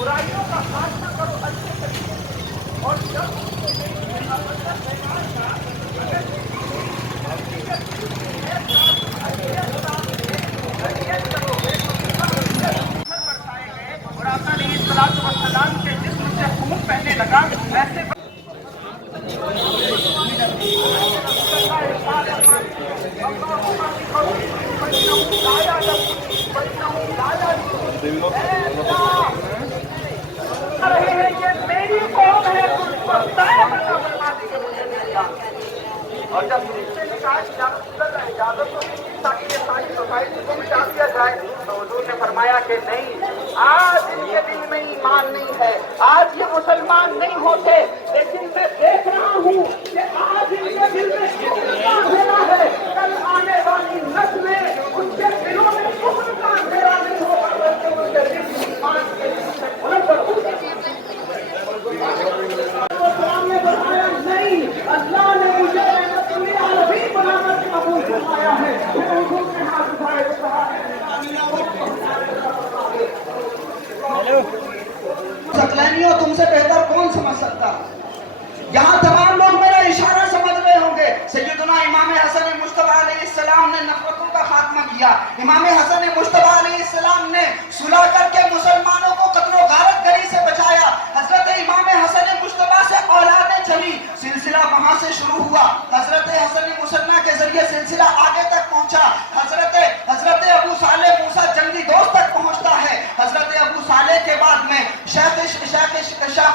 برائیوں کا خاتمہ کرو اچھے طریقے سے، اور جب اور آقا علیہ الصلوۃ والسلام کے جسم سے خون بہنے لگا، ویسے رہے ہیں کہ میری قوم ہے تو اس کو ضائع کرنا بربادی کے مجھے مل جاتا ہے۔ اور جب رشتے نے کہا کہ یا رسول اللہ اجازت تو نہیں تاکہ یہ ساری سوسائٹی کو مٹا دیا جائے، تو حضور نے فرمایا کہ نہیں، آج ان کے دل میں ایمان نہیں ہے، آج یہ مسلمان نہیں ہوتے، لیکن میں دیکھ رہا ہوں کہ آج ان کے دل میں کفر کا اندھیرا ہے، کل آنے والی نسلیں ان کے دلوں میں کفر کا اندھیرا نہیں ہوگا، بلکہ ان کے دل ایمان کے دل سے منور ہوگا۔ نے بتایا نہیں، اللہ نے مجھے عربی بنا کر قبول فرمایا ہے۔ حضور نے ہاتھ اٹھائے تو کہا ثقلینیوں تم سے بہتر کون سمجھ سکتا؟ یہاں تمام لوگ میرا اشارہ سمجھ رہے ہوں گے۔ سیدنا امام حسن مجتبیٰ علیہ السلام نے نفرتوں کا خاتمہ کیا، امام حسن مجتبیٰ علیہ السلام نے صلح کر کے مسلمانوں کو قتل و غارت گری سے بچایا۔ حضرت امام حسن مجتبیٰ سے اولادیں چلی، سلسلہ وہاں سے شروع ہوا، حضرت حسن مثنیٰ کے ذریعے سلسلہ آگے تک پہنچا، حضرت ابو صالح موسیٰ جنگی دوست تک پہنچتا ہے، حضرت ابو صالح کے بعد میں شیخ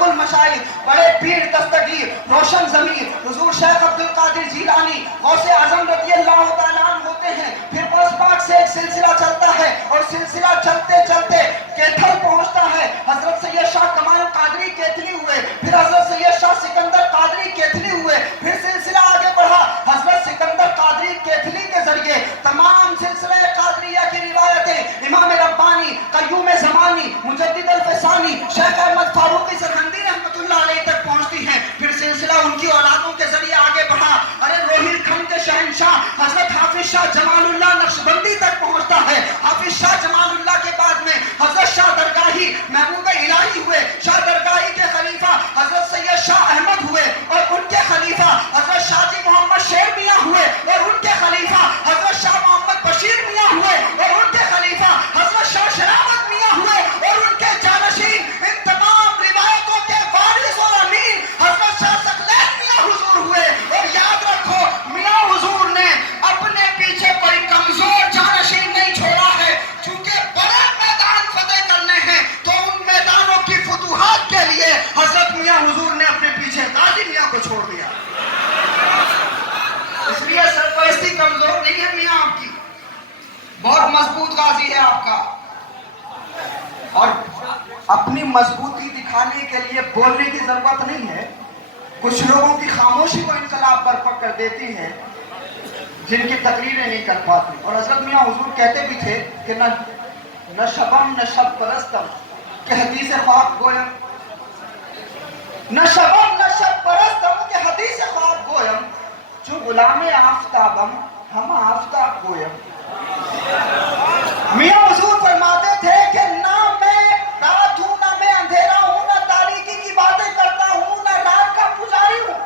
المشائخ، بڑے پیر دستگیر، روشن ضمیر حضور شیخ عبد القادر جیلانی غوث اعظم رضی اللہ تعالیٰ عنہ ہوتے ہیں۔ پھر پاس پاک سے ایک سلسلہ چلتا ہے، اور سلسلہ چلتے چلتے کیتھل پہنچتا ہے، حضرت سید شاہ کمال قادری کیتھلی ہوئے، پھر حضرت سید شاہ سکندر قادری کیتھلی ہوئے، پھر سلسلہ آگے بڑھا، حضرت سکندر قادری کیتھلی کے ذریعے تمام سلسلہ قادریہ کی روایتیں امام ربانی، قیوم زمانی، مجدد الفسانی، شیخ احمد فاروقی سرہندی رحمۃ اللہ علیہ تک پہنچتی ہیں۔ پھر سلسلہ ان کی اولادوں کے ذریعے آگے بڑھا، ارے روہیل کھنڈ کے شہنشاہ حضرت حافظ شاہ جمال اللہ نقشبندی تک پہنچتا ہے۔ حافظ شاہ جمال اللہ کے بعد میں حضرت شاہ درگاہی محبوب الہی ہوئے، شاہ درگاہی کے خلیفہ حضرت سید شاہ احمد ہوئے، اور ان کے خلیفہ حضرت شاہ جی محمد شیر میاں ہوئے، اور ان کے خلیفہ حضرت شاہ محمد بشیر میاں ہوئے، اور ان کے خلیفہ حضرت شاہ شرافت میاں ہوئے، اور ان کے جانشین ان تمام روایتوں کے وارث اور امین حضرت شاہ ثقلین میاں حضور ہوئے۔ اور یاد رکھو، میاں حضور نے اپنے پیچھے کوئی کمزور جانشین نہیں چھوڑا ہے، چونکہ بڑے میدان فتح کرنے ہیں تو ان میدانوں کی فتوحات کے لیے حضرت میاں حضور نے اپنے پیچھے غازی میاں کو چھوڑ دیا۔ اس لیے سرپرستی کمزور نہیں ہے میاں آپ کی، بہت مضبوط غازی ہے آپ کا۔ اور اپنی مضبوطی دکھانے کے لیے بولنے کی ضرورت نہیں ہے، کچھ لوگوں کی خاموشی کو انقلاب برپا کر دیتی ہے، جن کی تقریریں نہیں کر پاتی۔ اور حضرت میاں حضور کہتے بھی تھے کہ نہ شبم نہ شب پرستم کہ حدیث خواب گویم، نہ شبم نہ شب پرستم کہ حدیث خواب گویم، جو غلام آفتابم ہم آفتاب گویم۔ میاں حضور فرماتے تھے کہ نہ میں رات ہوں، نہ میں اندھیرا ہوں، نہ تاریکی کی باتیں کرتا ہوں، نہ رات کا پجاری ہوں،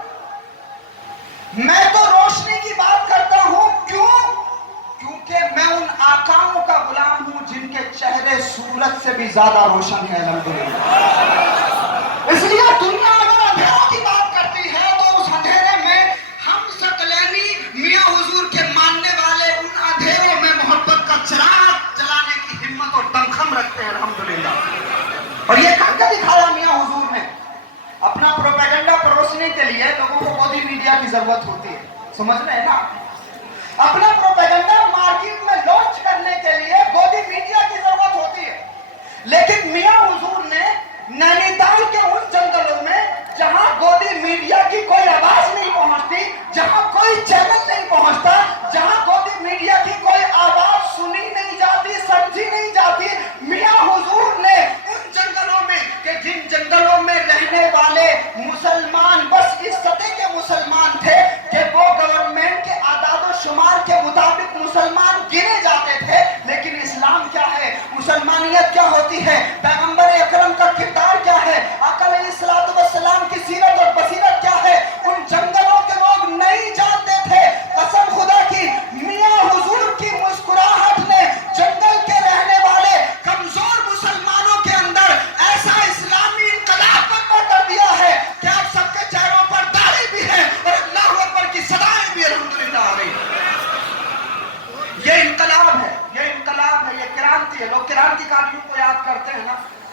میں تو روشنی کی بات کرتا ہوں۔ کیوں؟ کیونکہ میں ان آقاؤں کا غلام ہوں جن کے چہرے سورج سے بھی زیادہ روشن ہے، الحمدللہ۔ اس لیے دنیا اگر اندھیروں کی بات کرتی ہے تو اس اندھیرے میں ہم ثقلینی میاں حضور کے ماننے والے ان اندھیروں میں محبت کا چراغ جلانے کی ہمت اور دمخم رکھتے ہیں، الحمدللہ۔ اور یہ کر کے دکھایا میاں حضور نے۔ اپنا پروپیگنڈا پروسنے کے لیے لوگوں کو گودی میڈیا کی ضرورت ہوتی ہے، سمجھ رہے ہیں نا؟ اپنا پروپیگنڈا مارکیٹ میں لانچ کرنے کے لیے گودی میڈیا کی ضرورت ہوتی ہے، لیکن میاں حضور نے نینی تال کے ان جنگلوں میں جہاں گودی میڈیا کی کوئی آواز نہیں پہنچتی، جہاں کوئی چینل نہیں پہنچتا، جہاں گودی میڈیا کی کوئی آواز سنی نہیں جاتی، سمجھی نہیں جاتی، میاں حضور نے ان جنگلوں میں کہ جن جنگلوں میں رہنے والے مسلمان بس اس سطح کے مسلمان تھے کہ وہ گورنمنٹ کے اعداد و شمار کے مطابق مسلمان گنے جاتے تھے، لیکن اسلام کیا ہے، مسلمانیت کیا ہوتی ہے، پیغمبر اکرم کا کردار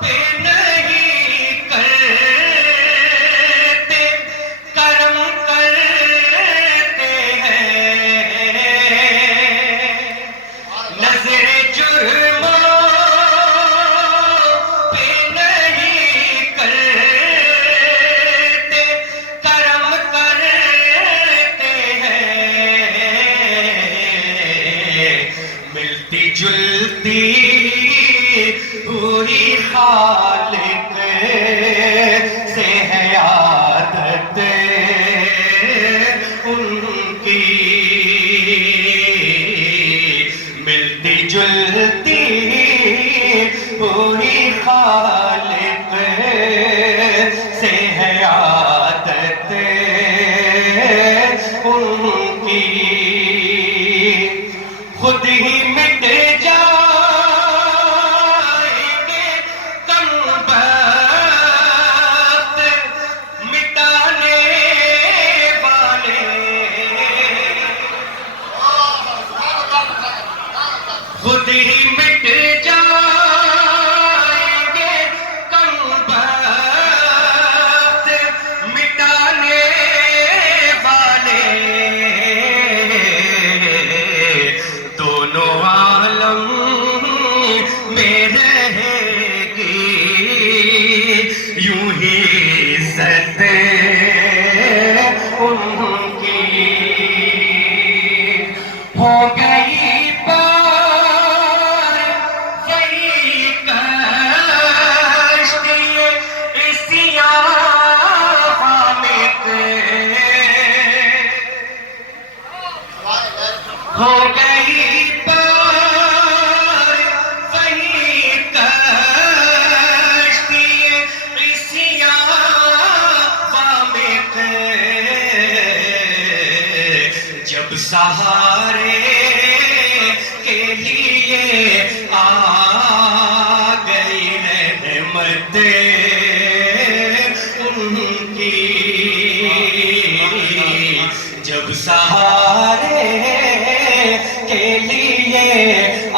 پہ نہیں کرتے کرم کرتے ہیں، نظر جرموں پہ نہیں کرتے کرم کرتے ہیں، ملتی جلتی ہوئی خالق سے ہے عادت ان کی، ملتی جلتی ہوئی خالق سے ہے عادت ان کی، خود ہی مٹ جائیں گے کم بخت مٹانے والے، خود ہی مٹ جائیں گے کم بخت مٹانے والے، دونوں عالم میں رہے گی یوں ہی عزت ان کی، ہو گئی پار گئی کشتی اسی عامق، ہو گئی پار وہی کشتی اسی عامق، جب سہارے کے لیے آ گئی رحمت ان کی، جب سہارے کے لیے آ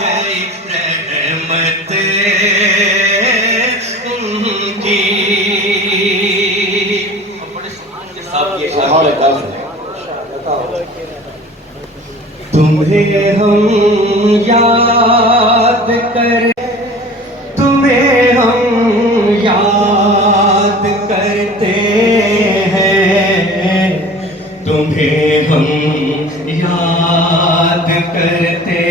گئی رحمت ان کی، تمہیں ہم یاد تمہیں ہم یاد کرتے ہیں، تمہیں ہم یاد کرتے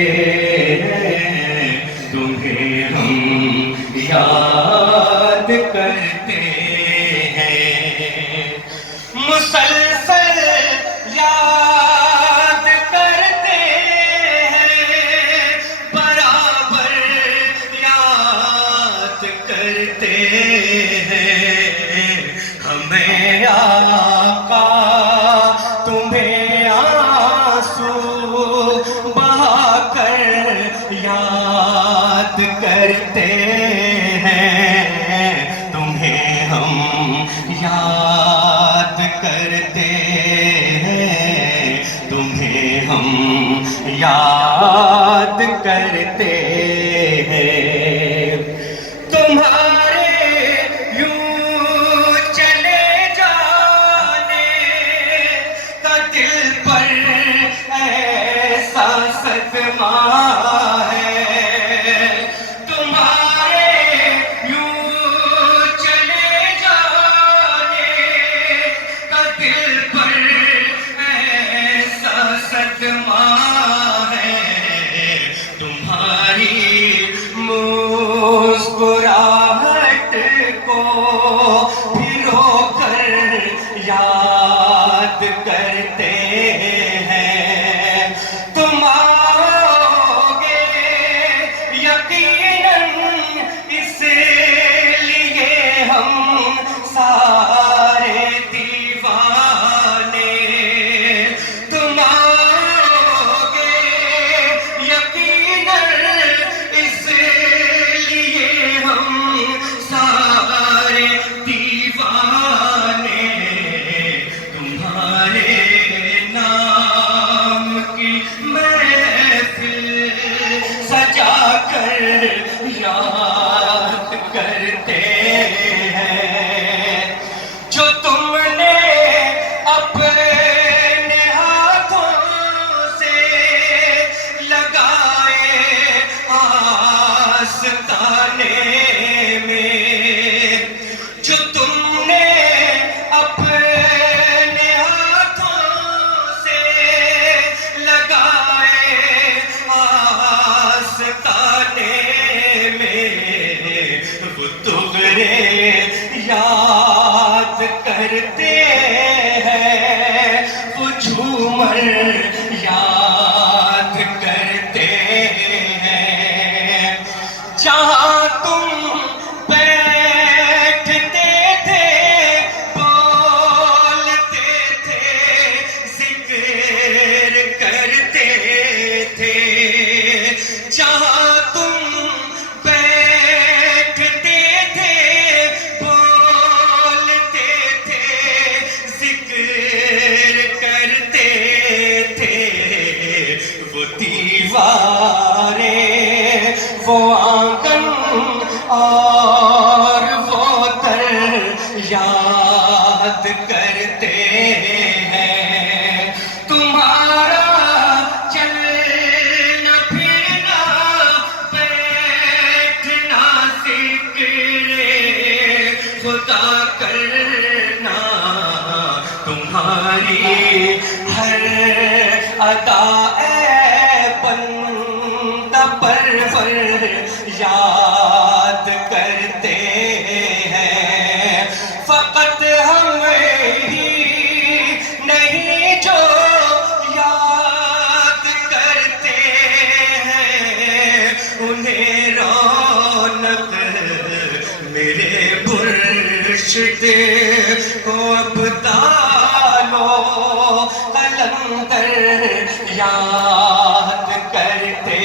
ہیں، تمہیں ہم یاد کرتے ہیں، مسلسل یاد کرتے ہیں، برابر یاد کرتے ہیں، ہمیں آقا تمہیں آنسو بہا کر یاد کرتے ہیں، تمہیں ہم یاد کرتے ہیں، تمہیں ہم یاد کرتے ہیں، تمہارے یوں چلے جانے کا دل پر ایسا صدمہ ہے، تمہارے یوں چلے جانے کا دل پر ایسا صدمہ ہے، تمہاری مسکراہٹ کو پھرو کر یاد کرتے ہیں، تم آؤ گے یقیناً اس لیے ہم سارے دیوانے، تم آؤ گے یقیناً اس لیے ہم سارے دیوانے، تمہارے نام کی محفل سجا کر وہ تغرے یاد کرتے ہیں، وہ جھومر یاد کرتے ہیں، جہاں تم بیٹھتے تھے بولتے تھے ذکر کرتے تھے، جہاں تم بیٹھتے تھے بولتے تھے ذکر کرتے تھے، وہ دیواریں، وہ آنگن اور وہ در یاد کرتے ہیں، تمہارا چلنا پھرنا بیٹھنا ذکر خدا کرنا، تمہاری ہر ادا اے بندہ پرور یاد کرتے ہیں، فقط ہم ہی نہیں جو یاد کرتے ہیں، انہیں رونق میرے برشد کو ابدال و قلندر یاد کرتے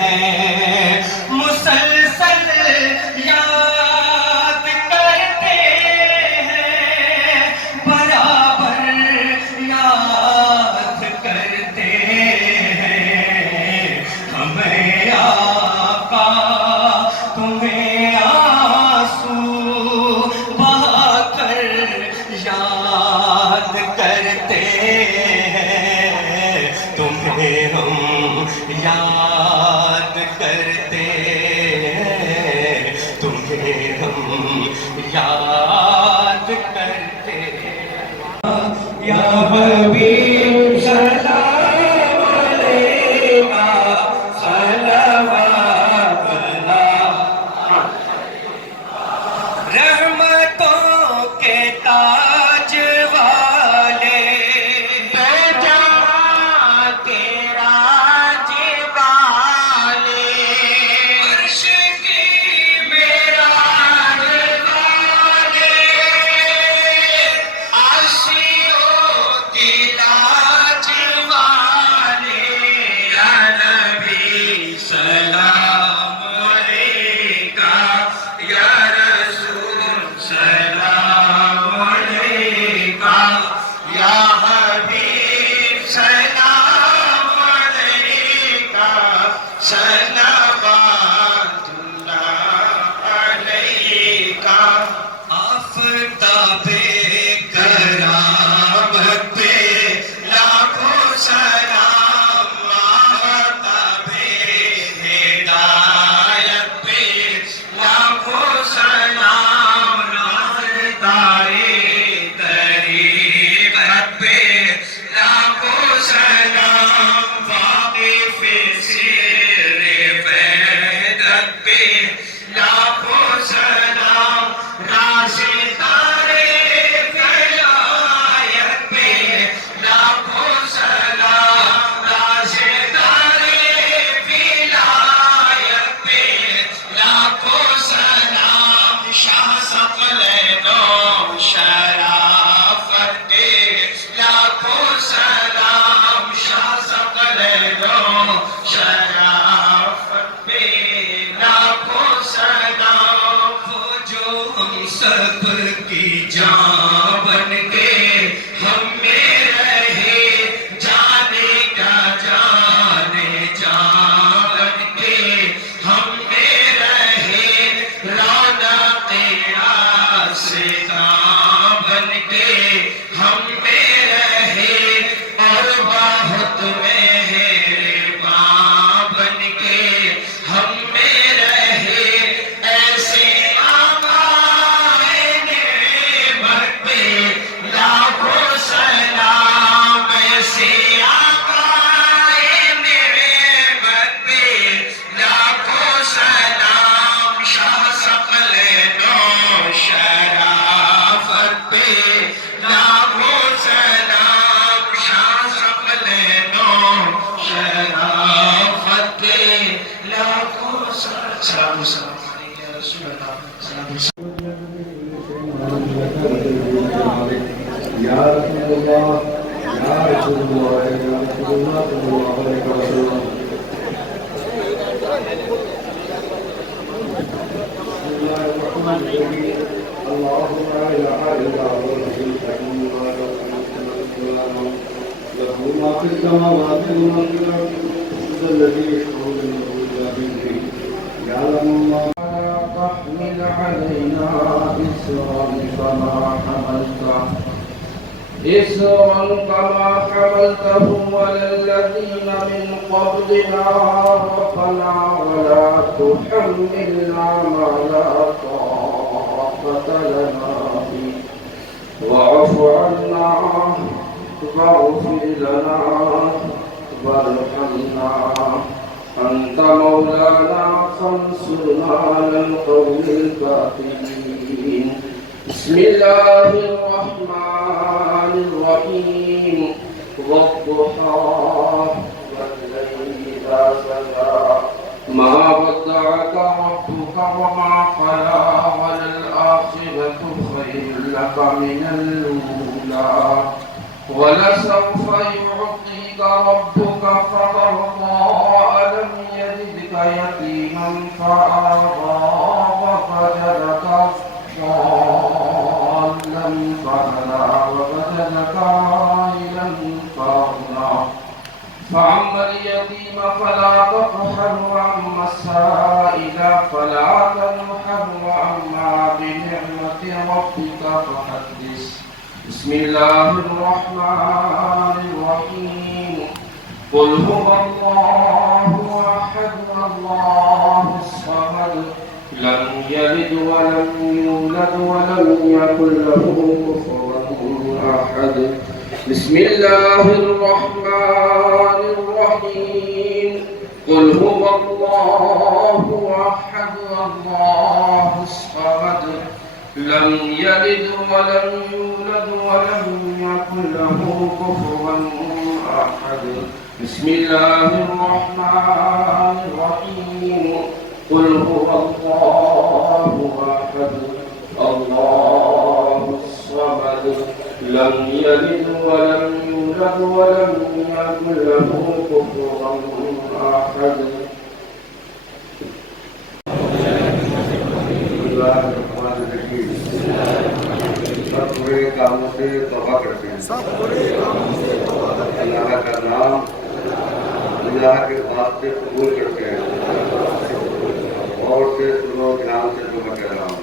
ہیں، مسلسل یاد کرتے ہیں، برابر یاد کرتے ہیں، ہمیں آقا تمہیں آنسو بہا کر یاد کرتے ہیں، تمہیں ہم یاد کرتے ہیں، تمہیں ہم یاد کرتے ہیں، یا حبیب سلام علیکہ صلوات اللہ، رحمتوں کے تاج والے، جہاں کے راج والے، عرش کی معراج والے، عرشیوں کی لاج والے، یا نبی سلام علیکہ، یا رسول سلام علیکہ، یا حبیب سلام علیکہ، صلوات اللہ علیکہ، آفتاب کرامت پہ لاکھوں سلام، آفتاب ہدایت پہ لاکھوں سلام، راہدارِ طریقت پہ لاکھوں سلام، واقف سر وحدت پہ لاکھوں سلام، راشدارِ ولایت پہ لاکھوں سلام، راشدارِ ولایت پہ لاکھوں سلام، شاہ ثقلین و شرافت پہ لاکھوں سلام، شاہ ثقلین و شرافت پہ لاکھوں سلام، وہ جو ہم سب کی جان بن کے ہم میں رہے، جانے کا جانے جان بن کے ہم میں رہے، رونق آشقاں بن کے ہم میں رہے، اور بہت مہرباں بن کے ہم میں رہے، ایسے آقا نعمت پہ صلاۃ والسلام علیک یا رسول اللہ، صلاۃ والسلام یا رسول اللہ، یا رسول اللہ، یا رسول اللہ صلی اللہ علیہ وسلم. بسم اللہ الرحمن الرحیم. اللهم لا اله الا هو الحي القيوم لا تأخذه له ما في السماوات وما في الارض ذو الذي يشفع عنده الا باذنه يعلم ما تحمل علينا إسرا كما حملته على الذين من قبلنا ربنا ولا تحملنا ما لا طاقة لنا به واعف عنا واغفر لنا وارحمنا أنت مولانا فانصرنا على القوم الكافرين. بسم الله الرحمن الرحيم. والضحى والليل إذا سجى ما ودعك ربك وما قلى وللآخرة خير لك من الأولى ولسوف يعطيك ربك فترضى. ألم يجدك يتيما فآوى ووجدك ضالا فهدى ووجدك عائلا فأغنى. فأما اليتيم فلا تقهر وأما السائل فلا تنهر وأما بنعمة ربك فحدث. بسم الله الرحمن الرحيم. قل هو الله أحد الله الصمد لم يلد ولم يولد ولم يكن له كفوا أحد. بسم الله الرحمن الرحيم. قل هو الله أحد الله الصمد لم يلد ولم يولد ولم يكن له كفوا أحد. بسم الله الرحمن الرحيم. قل هو الله أحد الله الصمد لم يلد ولم يولد ولم يكن له كفوا أحد. سب برے کاموں سے توبہ کرتے ہیں. اللہ کا نام اللہ کے واسطے قبول کرتے ہیں. اور سے سنو دھیان سے جو میں کہہ رہا ہوں.